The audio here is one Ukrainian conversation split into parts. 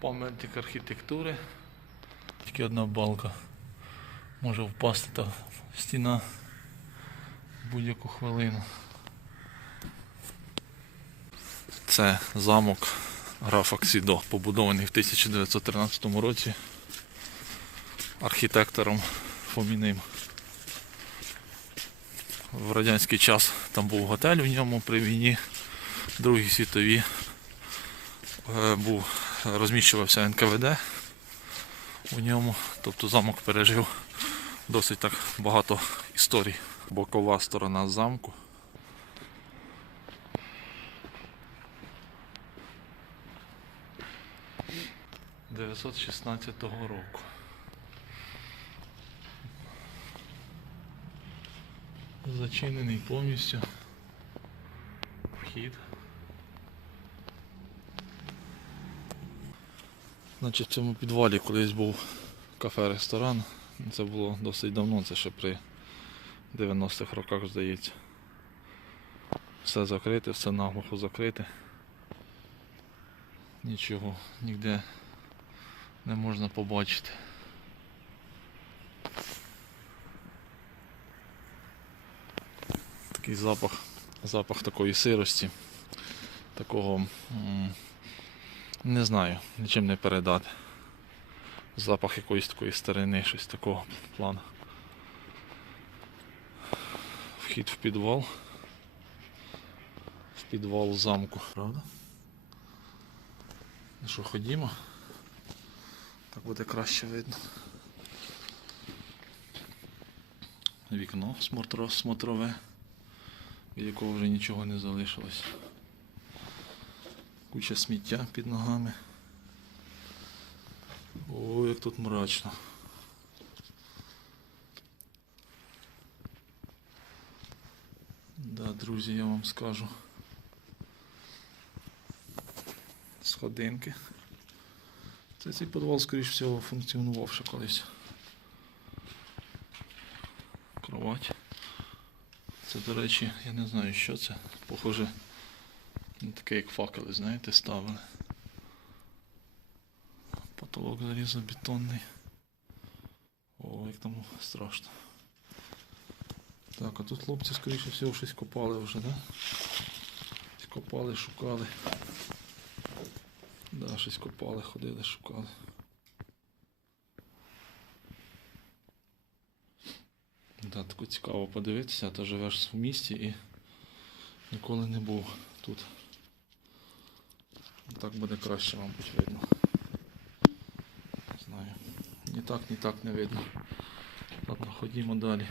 Пам'ятник архітектури. Тільки одна балка. Може впасти та стіна будь-яку хвилину. Це замок графа Ксідо, побудований в 1913 році архітектором Фоміним. В радянський час там був готель в ньому при війні Другій світовій. Е, Був, розміщувався НКВД у ньому. Тобто замок пережив досить так багато історій. Бокова сторона замку. – 916 року. Зачинений повністю. Вхід. Значить, в цьому підвалі колись був кафе-ресторан. Це було досить давно, це ще при 90-х роках, здається. Все закрите, все наглухо закрите. Нічого ніде не можна побачити. Такий запах, запах такої сирості, такого не знаю, нічим не передати. Запах якоїсь такої старини, щось такого плану. Вхід в підвал. В підвал замку, правда? Ну що, ходімо? Так буде краще видно. Вікно смотрове, від якого вже нічого не залишилось. Куча сміття під ногами. О, як тут мрачно. Да, друзі, я вам скажу. Сходинки. Це цей підвал, скоріш всього, функціонував ще колись. Кровать. Це, до речі, я не знаю, що це. Похоже, на таке як факели, знаєте, ставили. Потолок залізобетонний. О, як там страшно. Так, а тут хлопці, скоріше всього, щось копали вже, да? Копали, шукали. Да, щось копали, ходили, шукали. Да, тако цікаво подивитися, а то живеш в місті і ніколи не був тут. Так буде краще, мабуть, видно. Не знаю. Ні так, ні так не видно. Ладно, ходімо далі.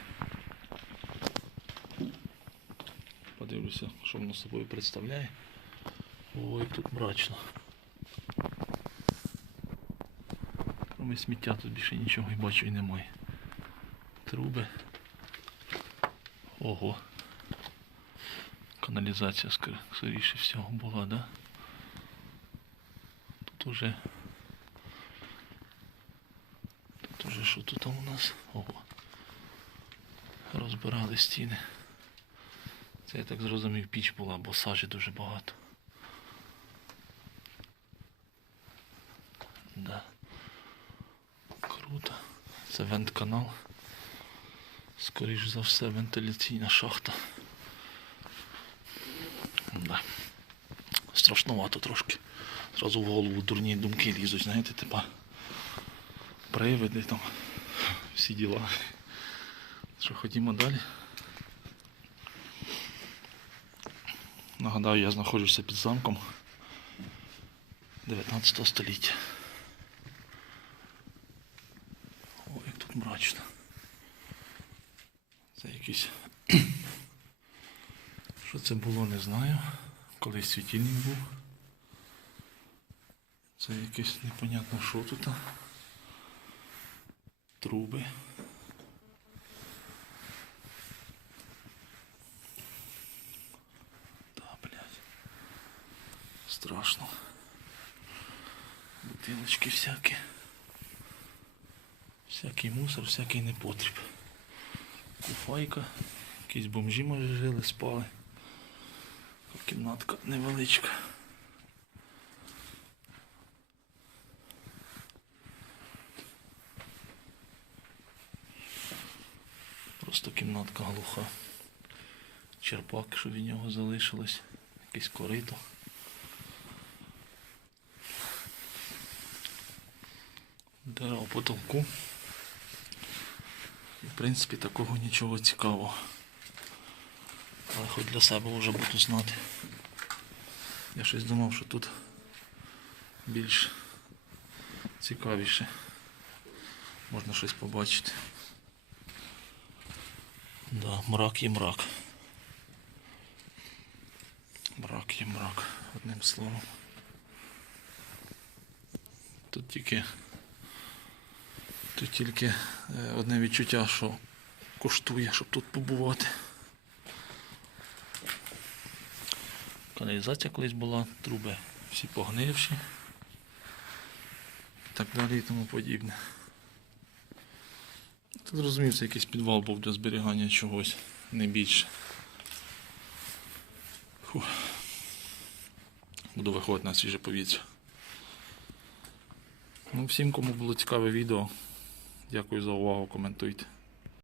Подивлюся, що воно собою представляє. Ой, тут мрачно. Кроме сміття тут більше нічого і бачу і немає. Труби. Ого. Каналізація скоріше всього була, да? Тут уже. Тут уже що тут у нас? Ого. Розбирали стіни. Це я так зрозумів, піч була, бо сажі дуже багато. Да. Круто. Це вент-канал. Скоріш за все вентиляційна шахта. Да. Страшновато трошки. Зразу в голову дурні думки лізуть, знаєте, типа привиди там, всі діла. Що ходімо далі. Нагадаю, я знаходжуся під замком 19 століття. Ой, як тут мрачно. Це якийсь. Що це було, не знаю. Колись світильник був. Це якесь непонятно що тут. Труби. Да, блядь. Страшно. Бутилочки всякі. Всякий мусор, всякий непотріб. Куфайка. Якісь бомжі може жили, спали. Кімнатка невеличка. Просто кімнатка глуха. Черпак, що від нього залишилось, якесь корито. Дерево потолку. І в принципі такого нічого цікавого. Але хоч для себе вже буду знати. Я щось думав, що тут більш цікавіше. Можна щось побачити. Да, мрак і мрак. Мрак і мрак, одним словом. Тут тільки тут тільки е, одне відчуття, що коштує, щоб тут побувати. Каналізація колись була, труби всі погнивші. і Так далі і тому подібне. Тут зрозумів, це якийсь підвал був для зберігання чогось, не більше. Фух. Буду виходити на свіже повітря. Ну, всім, кому було цікаве відео, дякую за увагу, коментуйте.